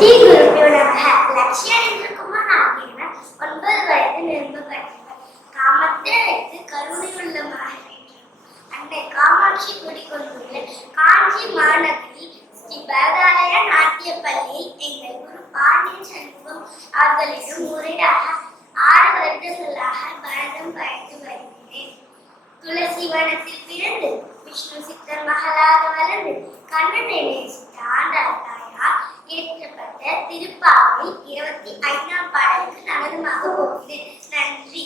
ஸ்ரீ குருபியோ நமக. லட்சியகுமார் ஆகியவர் 9 வயது நிரம்பப்பட்டவர். காமத்தை வைத்து கருணையுள்ளமாக அன்னை காமாட்சி குடிகொண்டுள்ள காஞ்சி மாநகரில் ஸ்ரீ பரதாலய நாட்டிய பள்ளியில் எங்கள் குரு பாண்டியன் சண்முகம் அவர்களிடம் முறையாக 6 வருடங்களாக பரதம் பயின்று வருகிறேன். துளசி வனத்தில் பிறந்து விஷ்ணு சித்தர் மகளாக வளர்ந்து கண்ணனை நேசித்த ஆண்டாள் தாயார் இயற்றப்பட்ட திருப்பாவை 25ஆம் பாடலுக்கு நடனமாக போகிறேன். நன்றி.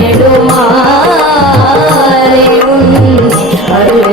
நெடுமாலே உன் அருள்